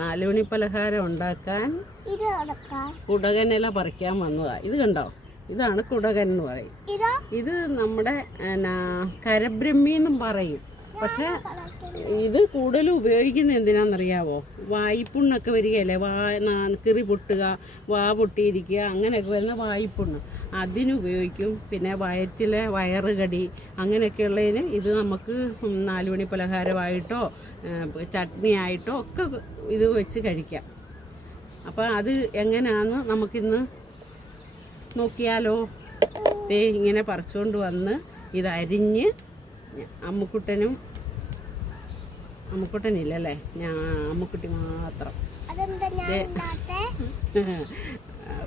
4 മണി പലഹാരം ഉണ്ടാക്കാൻ കുടകനില പറിക്കാൻ വന്നതാ. ഇത് കണ്ടോ, ഇതാണ് കുടകൻ എന്ന് പറയും. ഇത് നമ്മുടെ കരബ്രഹ്മി എന്നും പറയും. പക്ഷെ ഇത് കൂടുതലും ഉപയോഗിക്കുന്നത് എന്തിനാണെന്നറിയാവോ? വായ്പുണ്ണൊക്കെ വരികയല്ലേ, കിറി പൊട്ടുക, വാ പൊട്ടിയിരിക്കുക, അങ്ങനെയൊക്കെ വരുന്ന വായ്പുണ്ണ് അതിനുപയോഗിക്കും. പിന്നെ വയറ്റിലെ വയറുകടി അങ്ങനെയൊക്കെയുള്ളതിന് ഇത് നമുക്ക് 4 മണി പലഹാരമായിട്ടോ ചട്നി ആയിട്ടോ ഒക്കെ ഇത് വെച്ച് കഴിക്കാം. അപ്പം അത് എങ്ങനെയാണെന്ന് നമുക്കിന്ന് നോക്കിയാലോ? ഇങ്ങനെ പറിച്ചുകൊണ്ട് വന്ന് ഇതരിഞ്ഞ് അമ്മുക്കുട്ടനില്ലല്ലേ, ഞാൻ അമ്മുക്കുട്ടി മാത്രം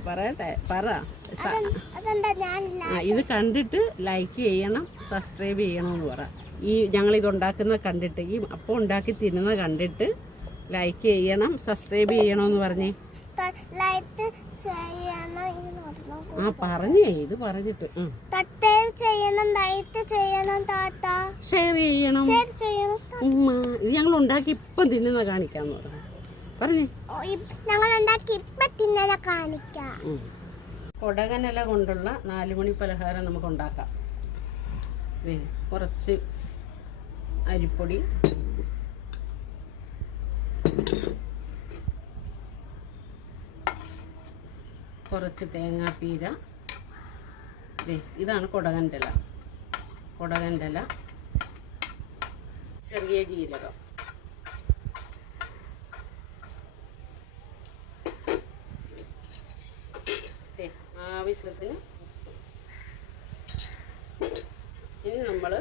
പറയട്ടെ. ഇത് കണ്ടിട്ട് ലൈക്ക് ചെയ്യണം, സബ്സ്ക്രൈബ് ചെയ്യണമെന്ന് പറ. ഞങ്ങളിതുണ്ടാക്കുന്ന കണ്ടിട്ട്, ഈ അപ്പം ഉണ്ടാക്കി തിന്നുന്നത് കണ്ടിട്ട് ലൈക്ക് ചെയ്യണം, സബ്സ്ക്രൈബ് ചെയ്യണമെന്ന് പറഞ്ഞേ. പറഞ്ഞേ, ഇത് പറഞ്ഞിട്ട് ഷെയർ ചെയ്യണം. ഇത് ഞങ്ങൾ ഉണ്ടാക്കി ഇപ്പം തിന്നുന്ന കാണിക്കാന്ന് പറഞ്ഞു. പറഞ്ഞേ, കൊടകനില കൊണ്ടുള്ള 4 മണി പലഹാരം നമുക്ക് ഉണ്ടാക്കാം. കുറച്ച് അരിപ്പൊടി, കുറച്ച് തേങ്ങാപ്പീര, ഇതാണ് കൊടകൻ്റെ ഇല, ചെറിയ ജീരകം, ആവശ്യത്തിന്. ഇനി നമ്മൾ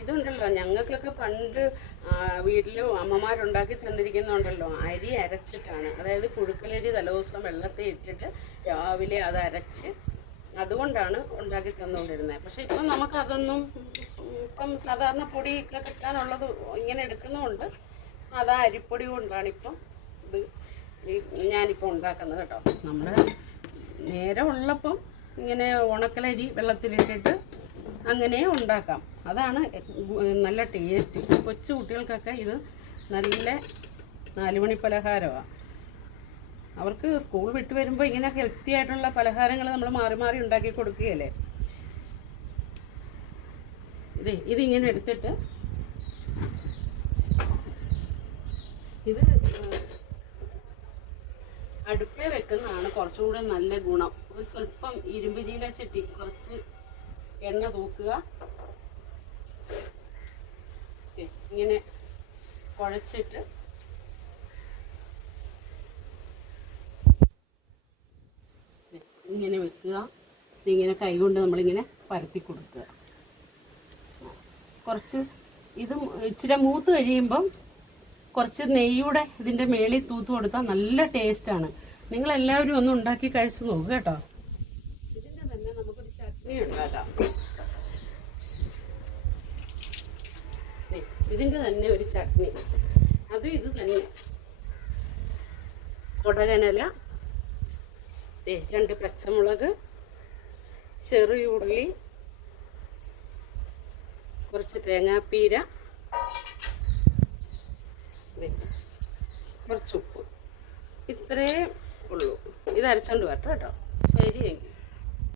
ഇതുണ്ടല്ലോ, ഞങ്ങൾക്കൊക്കെ പണ്ട് വീട്ടിൽ അമ്മമാരുണ്ടാക്കി തന്നിരിക്കുന്നുണ്ടല്ലോ, അരി അരച്ചിട്ടാണ്. അതായത് പുഴുക്കലരി തലേദിവസം വെള്ളത്തിൽ ഇട്ടിട്ട് രാവിലെ അത് അരച്ച്, അതുകൊണ്ടാണ് ഉണ്ടാക്കി തന്നുകൊണ്ടിരുന്നത്. പക്ഷെ ഇപ്പം നമുക്കതൊന്നും, ഇപ്പം സാധാരണ പൊടിയൊക്കെ കിട്ടാനുള്ളത് ഇങ്ങനെ എടുക്കുന്നതുകൊണ്ട് അത് അരിപ്പൊടി കൊണ്ടാണ് ഇപ്പം ഇത് ഞാനിപ്പോൾ ഉണ്ടാക്കുന്നത് കേട്ടോ. നമ്മുടെ നേരെ ഉള്ളപ്പം ഇങ്ങനെ ഉണക്കലരി വെള്ളത്തിലിട്ടിട്ട് അങ്ങനെ ഉണ്ടാക്കാം. അതാണ് നല്ല ടേസ്റ്റ്. കൊച്ചു കുട്ടികൾക്കൊക്കെ ഇത് നല്ല 4 മണി പലഹാരമാണ്. അവർക്ക് സ്കൂൾ വിട്ട് വരുമ്പോൾ ഇങ്ങനെ ഹെൽത്തി ആയിട്ടുള്ള പലഹാരങ്ങൾ നമ്മൾ മാറി മാറി ഉണ്ടാക്കി കൊടുക്കുകയല്ലേ. ഇതിങ്ങനെ എടുത്തിട്ട് ഇത് അടുപ്പിൽ വെക്കുന്നതാണ് കുറച്ചുകൂടെ നല്ല ഗുണം. ഒരു സ്വല്പം ഇരുമ്പ് ചീനച്ചട്ടി, കുറച്ച് എണ്ണ തൂക്കുക, ഇങ്ങനെ കുഴച്ചിട്ട് ഇങ്ങനെ വെക്കുക. ഇങ്ങനെ കൈകൊണ്ട് നമ്മളിങ്ങനെ പരത്തി കൊടുക്കുക. കുറച്ച് ഇത് ഇച്ചിരി മൂത്ത് കഴിയുമ്പം കുറച്ച് നെയ്യൂടെ ഇതിൻ്റെ മേളിൽ തൂത്ത് കൊടുത്താൽ നല്ല ടേസ്റ്റാണ്. നിങ്ങളെല്ലാവരും ഒന്ന് ഉണ്ടാക്കി കഴിച്ചു നോക്കുക കേട്ടോ. ഇതിൻ്റെ തന്നെ നമുക്കൊരു ചട്നി ഉണ്ടാക്കാം. ഇതിൻ്റെ തന്നെ ഒരു ചട്നി, അതും ഇത് തന്നെ. കൊടകനില, 2 പച്ചമുളക്, ചെറിയ ഉള്ളി, കുറച്ച് തേങ്ങാപ്പീര, കുറച്ച് ഉപ്പ്, ഇത്രേ ഉള്ളൂ. ഇത് അരച്ചോണ്ട് വരട്ടോ കേട്ടോ. ശരിയെങ്കിൽ.